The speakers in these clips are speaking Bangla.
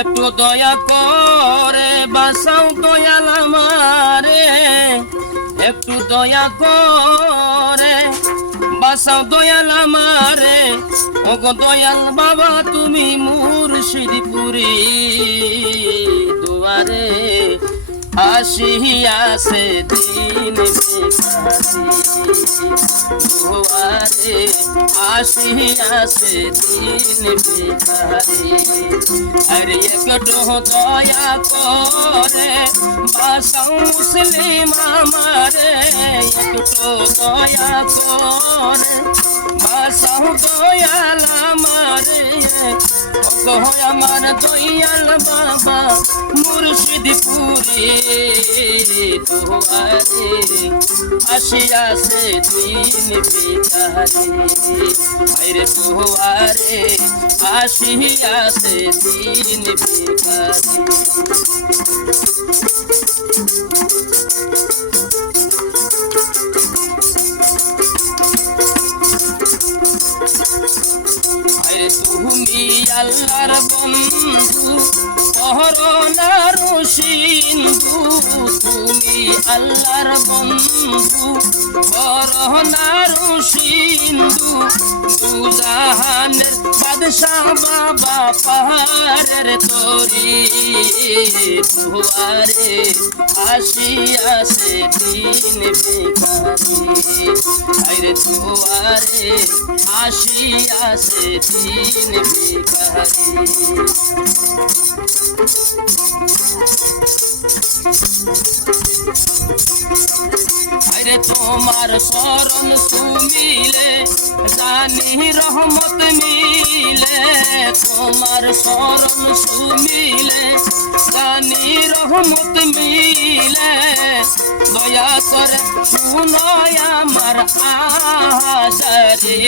একটু দয়া করে বাঁচাও দয়াল আমারে, একটু দয়া করে বাঁচাও দয়াল আমারে। ওগো দয়াল বাবা তুমি মুর্শিদপুরি দুয়ারে আসিয়াছে দিন বেকারি দুয়ারে আসিয়াছে দিন বেকারি। আরে একটু দয়া করে বাঁচাও মুসলিম আমারে, একটু দয়া করে বাঁচাও দয়াল আমারে। ওগো আমার দয়াল বাবা মুর্শিদপুরি দুয়ারে আসিয়াছে দিন বেকারি। আরে দুয়ারে আসিয়াছে দিন বেকারি। আরে তুমি আল্লাহর বন্ধু করুণার সিন্ধু, তুমি আল্লাহর বন্ধু করুণার সিন্ধু। দুজাহানের বাদশাহ বাবা পাহাড়ের তরি দুয়ারে আসিয়াছে দিন বেকারি। আরে দুয়ারে আসিয়াছে দিন বেকারি। আরে তোমার শরণ সুমিলে জানি রহমত মিলে, তোমার শরণ সুমিলে জানি রহমত মিলে। দয়া করে শুনো আমার আশারে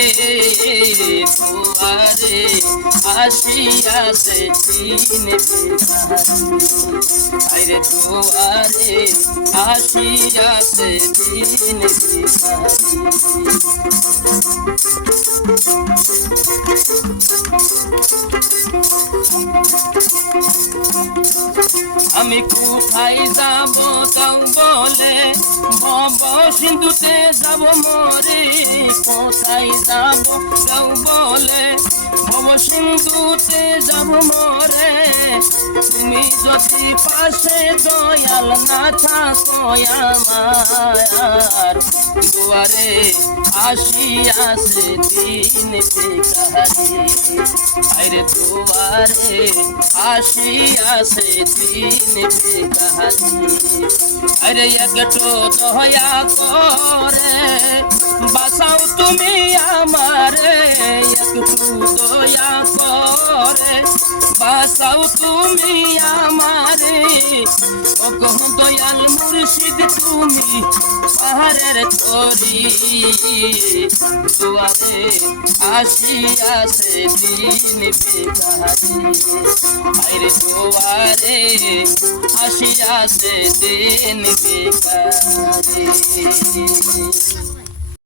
দুয়ারে আসিয়াছে দিন বেকারি। আরে দুয়ারে আসিয়াছে দিন বেকারি। আমি কোথায় যাব তাও বলে ভব সিন্ধুতে যাব মরে, কোথায় যাব তাও বলে ভব সিন্ধুতে যাব মরে। তুমি যদি পাশে দয়াল না থাকো আমার দুয়ারে আসিয়াছে দিন বেকারি। আরে দুয়ারে আসিয়াছে দিন বেকারি। আরে একটু দয়া করে বাঁচাও তুমি আমারে, একটু দয়া করে বাঁচাও তুমি আমারে। ওগো দয়াল মুর্শিদ তুমি পাহাড়ের তরি দুয়ারে আসিয়াছে দিন বেকারি। আরে দুয়ারে আসিয়াছে দিন বেকারি।